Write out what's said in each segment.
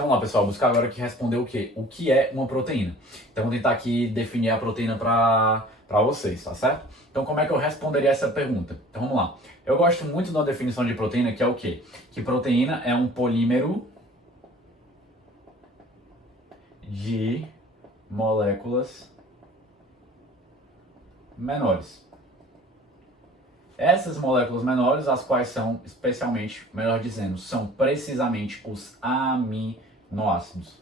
Então vamos lá, pessoal, buscar agora aqui responder o quê? O que é uma proteína? Então vou tentar aqui definir a proteína para vocês, tá certo? Então como é que eu responderia essa pergunta? Então vamos lá. Eu gosto muito da definição de proteína, que é o quê? Que proteína é um polímero de moléculas menores. Essas moléculas menores, as quais são especialmente, melhor dizendo, são precisamente os aminoácidos.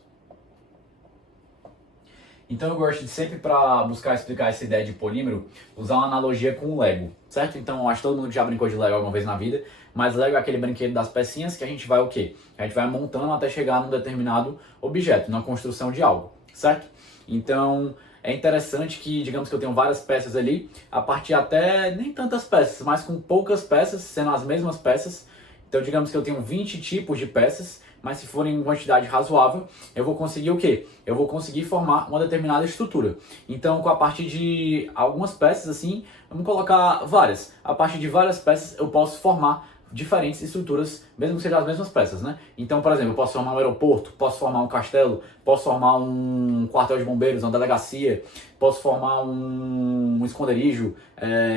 Então eu gosto de sempre, para buscar explicar essa ideia de polímero, usar uma analogia com o Lego, certo? Então eu acho que todo mundo já brincou de Lego alguma vez na vida, mas Lego é aquele brinquedo das pecinhas que a gente vai o quê? A gente vai montando até chegar num determinado objeto, na construção de algo, certo? Então é interessante que, digamos que eu tenho várias peças ali, a partir até nem tantas peças, mas com poucas peças, sendo as mesmas peças. Então digamos que eu tenho 20 tipos de peças, mas se forem em quantidade razoável, eu vou conseguir o quê? Eu vou conseguir formar uma determinada estrutura. Então, a partir de algumas peças, assim, vamos colocar várias. A partir de várias peças, eu posso formar diferentes estruturas, mesmo que sejam as mesmas peças, né? Então, por exemplo, eu posso formar um aeroporto, posso formar um castelo, posso formar um quartel de bombeiros, uma delegacia, posso formar um esconderijo,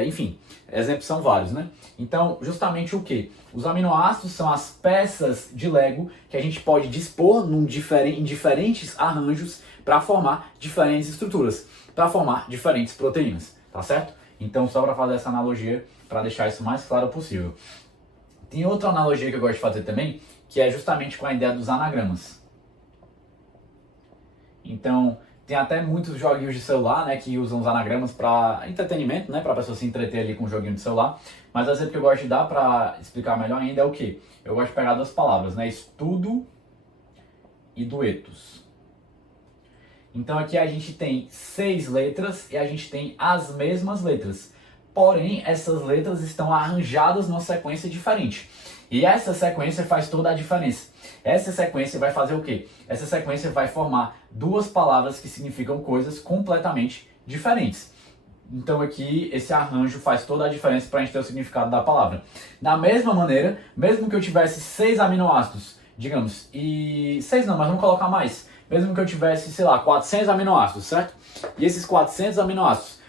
enfim, exemplos são vários, né? Então, justamente o que? Os aminoácidos são as peças de Lego que a gente pode dispor em diferentes arranjos para formar diferentes estruturas, para formar diferentes proteínas, tá certo? Então, só para fazer essa analogia, para deixar isso mais claro possível. Tem outra analogia que eu gosto de fazer também, que é justamente com a ideia dos anagramas. Então, tem até muitos joguinhos de celular, né, que usam os anagramas para entretenimento, né, para a pessoa se entreter ali com um joguinho de celular. Mas o exemplo que eu gosto de dar para explicar melhor ainda é o quê? Eu gosto de pegar duas palavras, né, estudo e duetos. Então aqui a gente tem 6 letras e a gente tem as mesmas letras. Porém, essas letras estão arranjadas numa sequência diferente. E essa sequência faz toda a diferença. Essa sequência vai fazer o quê? Essa sequência vai formar duas palavras que significam coisas completamente diferentes. Então aqui, esse arranjo faz toda a diferença para a gente ter o significado da palavra. Da mesma maneira, mesmo que eu tivesse 6 aminoácidos, digamos, e 6 não, mas vamos colocar mais. Mesmo que eu tivesse, sei lá, 400 aminoácidos, certo? E esses 400 aminoácidos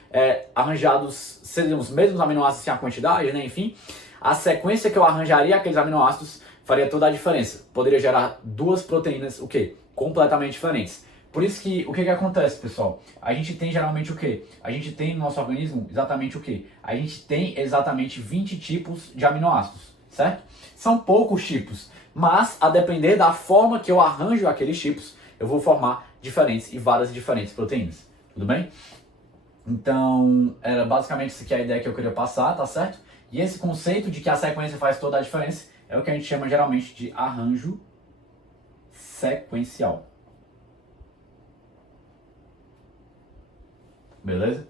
arranjados, seriam os mesmos aminoácidos sem a quantidade, né? Enfim, a sequência que eu arranjaria aqueles aminoácidos faria toda a diferença. Poderia gerar duas proteínas, o quê? Completamente diferentes. Por isso que, o que acontece, pessoal? A gente tem geralmente o quê? A gente tem no nosso organismo exatamente o quê? A gente tem exatamente 20 tipos de aminoácidos, certo? São poucos tipos, mas a depender da forma que eu arranjo aqueles tipos, eu vou formar diferentes e várias diferentes proteínas. Tudo bem? Então, era basicamente isso que é a ideia que eu queria passar, tá certo? E esse conceito de que a sequência faz toda a diferença é o que a gente chama geralmente de arranjo sequencial. Beleza?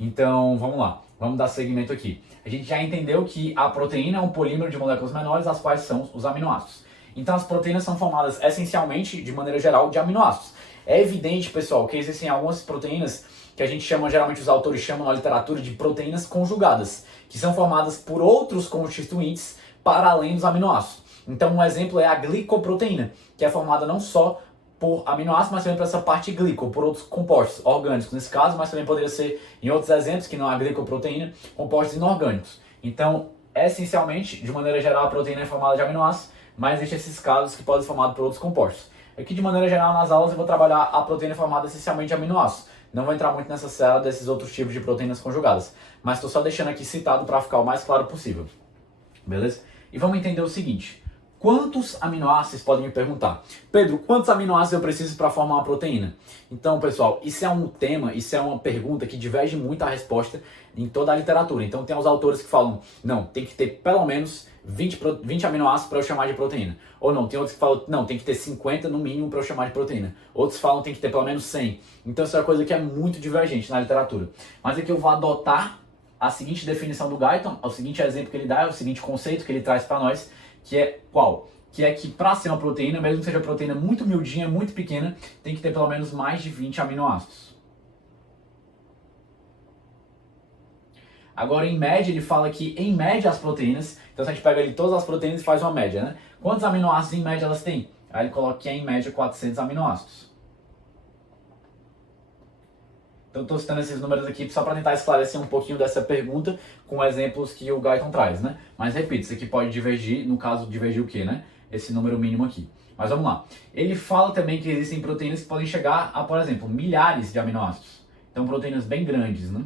Então, vamos lá. Vamos dar seguimento aqui. A gente já entendeu que a proteína é um polímero de moléculas menores, as quais são os aminoácidos. Então, as proteínas são formadas essencialmente, de maneira geral, de aminoácidos. É evidente, pessoal, que existem algumas proteínas que a gente chama, geralmente os autores chamam na literatura de proteínas conjugadas, que são formadas por outros constituintes para além dos aminoácidos. Então, um exemplo é a glicoproteína, que é formada não só por aminoácidos, mas também por essa parte glico, por outros compostos orgânicos nesse caso, mas também poderia ser, em outros exemplos, que não é a glicoproteína, compostos inorgânicos. Então, essencialmente, de maneira geral, a proteína é formada de aminoácidos, mas existem esses casos que podem ser formados por outros compostos. Aqui, de maneira geral, nas aulas eu vou trabalhar a proteína formada essencialmente de aminoácidos. Não vou entrar muito nessa seara desses outros tipos de proteínas conjugadas, mas estou só deixando aqui citado para ficar o mais claro possível. Beleza? E vamos entender o seguinte. Quantos aminoácidos podem me perguntar? Pedro, quantos aminoácidos eu preciso para formar uma proteína? Então, pessoal, isso é um tema, isso é uma pergunta que diverge muito a resposta em toda a literatura. Então, tem os autores que falam, não, tem que ter pelo menos 20 aminoácidos para eu chamar de proteína. Ou não, tem outros que falam, não, tem que ter 50 no mínimo para eu chamar de proteína. Outros falam, tem que ter pelo menos 100. Então, isso é uma coisa que é muito divergente na literatura. Mas aqui eu vou adotar a seguinte definição do Guyton, o seguinte exemplo que ele dá, o seguinte conceito que ele traz para nós, que é qual? Que é que para ser uma proteína, mesmo que seja uma proteína muito miudinha, muito pequena, tem que ter pelo menos mais de 20 aminoácidos. Agora, em média, ele fala que, em média, as proteínas, então se a gente pega ali todas as proteínas e faz uma média, né? Quantos aminoácidos, em média, elas têm? Aí ele coloca que é em média 400 aminoácidos. Então estou citando esses números aqui só para tentar esclarecer um pouquinho dessa pergunta com exemplos que o Guyton traz, né? Mas repito, isso aqui pode divergir, no caso divergir o quê, né? Esse número mínimo aqui. Mas vamos lá. Ele fala também que existem proteínas que podem chegar a, por exemplo, milhares de aminoácidos. Então proteínas bem grandes, né?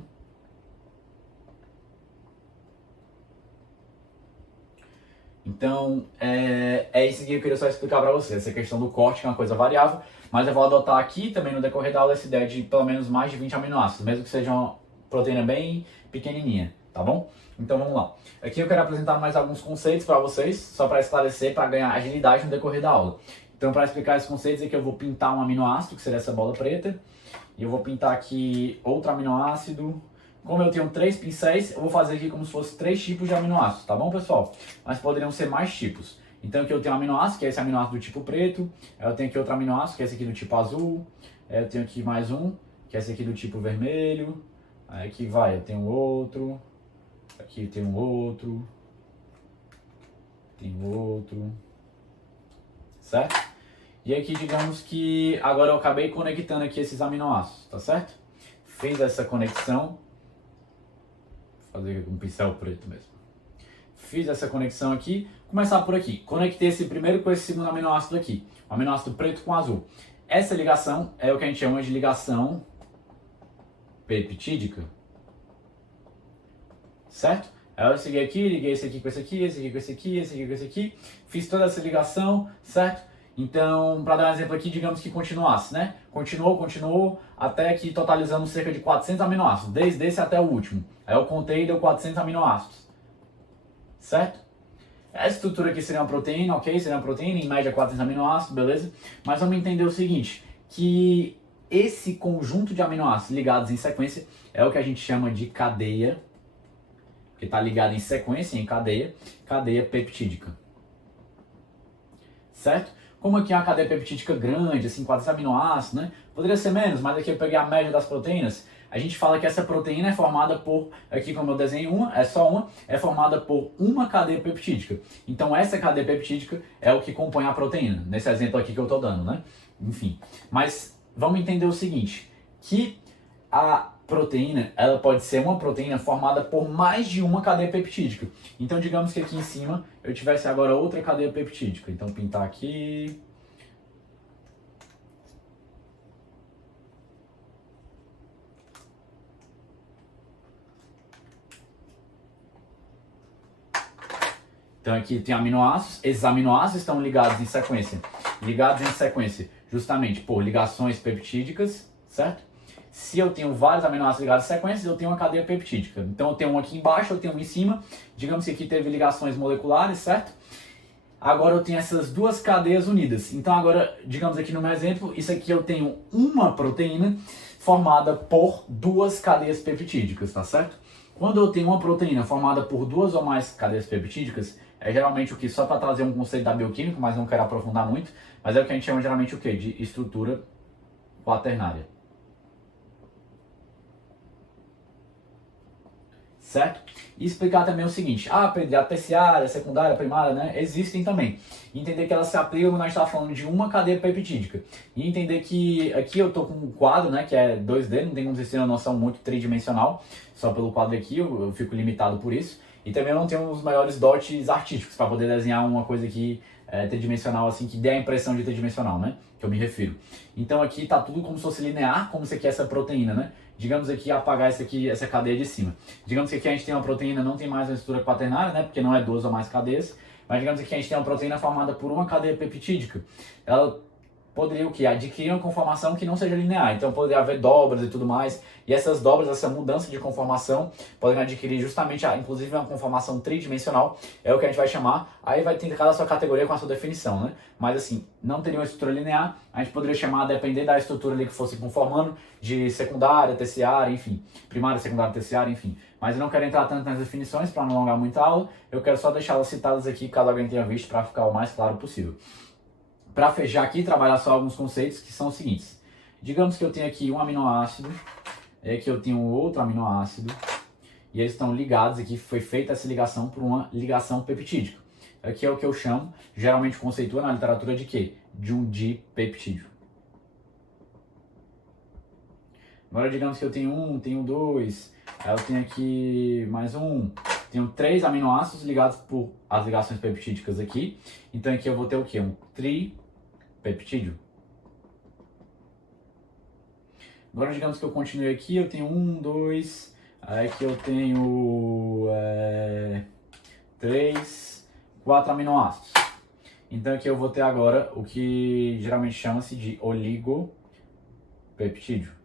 Então, é isso que eu queria só explicar para você, essa questão do corte, que é uma coisa variável, mas eu vou adotar aqui também no decorrer da aula essa ideia de pelo menos mais de 20 aminoácidos, mesmo que seja uma proteína bem pequenininha, tá bom? Então vamos lá. Aqui eu quero apresentar mais alguns conceitos para vocês, só para esclarecer, para ganhar agilidade no decorrer da aula. Então, para explicar esses conceitos, aqui eu vou pintar um aminoácido, que seria essa bola preta, e eu vou pintar aqui outro aminoácido. Como eu tenho 3 pincéis, eu vou fazer aqui como se fosse 3 tipos de aminoácidos, tá bom, pessoal? Mas poderiam ser mais tipos. Então aqui eu tenho um aminoácido, que é esse aminoácido do tipo preto. Eu tenho aqui outro aminoácido, que é esse aqui do tipo azul. Eu tenho aqui mais um, que é esse aqui do tipo vermelho. Aí aqui vai, eu tenho outro. Aqui tem um outro. Tem outro. Certo? E aqui digamos que agora eu acabei conectando aqui esses aminoácidos, tá certo? Fiz essa conexão. Fazer com um pincel preto mesmo. Fiz essa conexão aqui. Começar por aqui. Conectei esse primeiro com esse segundo aminoácido aqui. O aminoácido preto com azul. Essa ligação é o que a gente chama de ligação peptídica. Certo? Aí eu segui aqui, liguei esse aqui com esse aqui, esse aqui com esse aqui, esse aqui com esse aqui. Fiz toda essa ligação, certo? Então, para dar um exemplo aqui, digamos que continuasse, né? Continuou, até que totalizamos cerca de 400 aminoácidos, desde esse até o último. Aí eu contei e deu 400 aminoácidos, certo? Essa estrutura aqui seria uma proteína, ok? Seria uma proteína, em média 400 aminoácidos, beleza? Mas vamos entender o seguinte, que esse conjunto de aminoácidos ligados em sequência é o que a gente chama de cadeia, que está ligado em sequência, em cadeia peptídica, certo? Como aqui é uma cadeia peptídica grande, assim, 400 aminoácidos, né? Poderia ser menos, mas aqui eu peguei a média das proteínas. A gente fala que essa proteína é formada por, aqui como eu desenho uma, é só uma, é formada por uma cadeia peptídica. Então essa cadeia peptídica é o que compõe a proteína, nesse exemplo aqui que eu estou dando, né? Enfim, mas vamos entender o seguinte, que a proteína, ela pode ser uma proteína formada por mais de uma cadeia peptídica. Então, digamos que aqui em cima eu tivesse agora outra cadeia peptídica. Então, pintar aqui. Então, aqui tem aminoácidos. Esses aminoácidos estão ligados em sequência. Ligados em sequência justamente por ligações peptídicas, certo? Se eu tenho vários aminoácidos ligados em sequências, eu tenho uma cadeia peptídica. Então eu tenho um aqui embaixo, eu tenho um em cima. Digamos que aqui teve ligações moleculares, certo? Agora eu tenho essas duas cadeias unidas. Então agora, digamos aqui no meu exemplo, isso aqui eu tenho uma proteína formada por duas cadeias peptídicas, tá certo? Quando eu tenho uma proteína formada por duas ou mais cadeias peptídicas, é geralmente o que, só para trazer um conceito da bioquímica, mas não quero aprofundar muito, mas é o que a gente chama geralmente o quê? De estrutura quaternária. Certo? E explicar também o seguinte, Pedro, a terciária, a secundária, a primária, né, existem também. E entender que elas se aplicam quando a gente está falando de uma cadeia peptídica. E entender que aqui eu estou com um quadro, né, que é 2D, não tem como vocês terem uma noção muito tridimensional, só pelo quadro aqui, eu fico limitado por isso. E também eu não tenho os melhores dotes artísticos para poder desenhar uma coisa aqui tridimensional, assim, que dê a impressão de tridimensional, né, que eu me refiro. Então aqui está tudo como se fosse linear, como se aqui é essa proteína, né. Digamos aqui, apagar essa cadeia de cima. Digamos que aqui a gente tem uma proteína, não tem mais uma estrutura quaternária, né? Porque não é duas ou mais cadeias. Mas digamos que a gente tem uma proteína formada por uma cadeia peptídica. Ela poderia o quê? Adquirir uma conformação que não seja linear. Então poderia haver dobras e tudo mais. E essas dobras, essa mudança de conformação, podem adquirir justamente, inclusive, uma conformação tridimensional. É o que a gente vai chamar. Aí vai ter cada sua categoria com a sua definição, né? Mas assim, não teria uma estrutura linear. A gente poderia chamar, a depender da estrutura ali que fosse conformando, de secundária, terciária, enfim. Primária, secundária, terciária, enfim. Mas eu não quero entrar tanto nas definições para não alongar muito a aula. Eu quero só deixá-las citadas aqui, caso alguém tenha visto, para ficar o mais claro possível. Para fechar aqui, trabalhar só alguns conceitos que são os seguintes. Digamos que eu tenho aqui um aminoácido, aqui eu tenho outro aminoácido, e eles estão ligados aqui, foi feita essa ligação por uma ligação peptídica. aqui é o que eu chamo, geralmente conceitua na literatura de quê? De um dipeptídeo. Agora digamos que eu tenho um, tenho dois, aí eu tenho aqui mais um, tenho 3 aminoácidos ligados por as ligações peptídicas aqui. Então aqui eu vou ter o quê? Um tripeptídeo. Agora digamos que eu continue aqui, eu tenho 1, 2, aí aqui eu tenho 3, 4 aminoácidos. Então aqui eu vou ter agora o que geralmente chama-se de oligopeptídeo.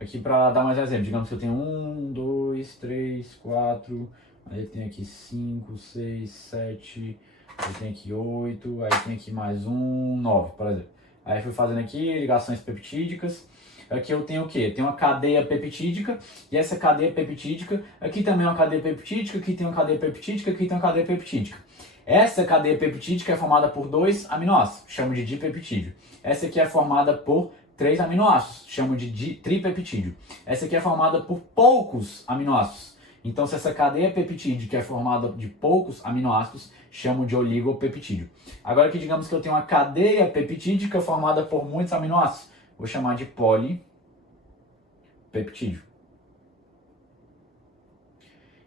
Aqui para dar mais um exemplo, digamos que eu tenho 1, 2, 3, 4, aí tem aqui 5, 6, 7, aí tem aqui 8, aí tem aqui mais um, 9, por exemplo. Aí fui fazendo aqui ligações peptídicas. Aqui eu tenho o quê? Eu tenho uma cadeia peptídica, e essa cadeia peptídica, aqui também é uma cadeia peptídica, aqui tem uma cadeia peptídica, aqui tem uma cadeia peptídica. Essa cadeia peptídica é formada por 2 aminoácidos, chamo de dipeptídeo. Essa aqui é formada por 3 aminoácidos, chamo de tripeptídeo. Essa aqui é formada por poucos aminoácidos. Então, se essa cadeia peptídica é formada de poucos aminoácidos, chamo de oligopeptídeo. Agora aqui, digamos que eu tenho uma cadeia peptídica formada por muitos aminoácidos. Vou chamar de polipeptídeo.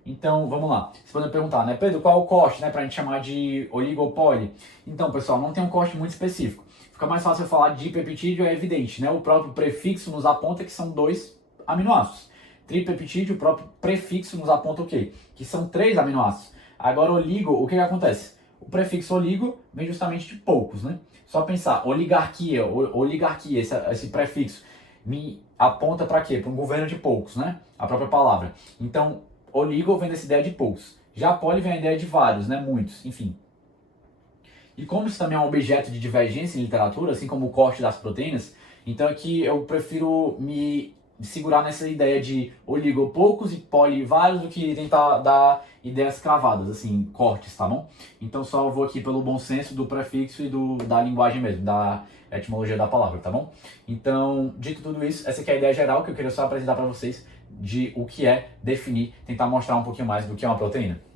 Então, vamos lá. Você pode perguntar, né, Pedro, qual é o corte, né, para a gente chamar de oligopoli? Então, pessoal, não tem um corte muito específico. Fica mais fácil eu falar de peptídeo, é evidente, né? O próprio prefixo nos aponta que são 2 aminoácidos. Tripeptídeo, o próprio prefixo nos aponta o quê? Que são 3 aminoácidos. Agora, oligo, o que acontece? O prefixo oligo vem justamente de poucos, né? Só pensar, oligarquia, esse prefixo, me aponta para quê? Para um governo de poucos, né? A própria palavra. Então, oligo vem dessa ideia de poucos. Já poli vem a ideia de vários, né? Muitos, enfim. E como isso também é um objeto de divergência em literatura, assim como o corte das proteínas, então aqui eu prefiro me segurar nessa ideia de oligo poucos e poli vários do que tentar dar ideias cravadas, assim, cortes, tá bom? Então só eu vou aqui pelo bom senso do prefixo e da linguagem mesmo, da etimologia da palavra, tá bom? Então, dito tudo isso, essa aqui é a ideia geral que eu queria só apresentar para vocês de o que é definir, tentar mostrar um pouquinho mais do que é uma proteína.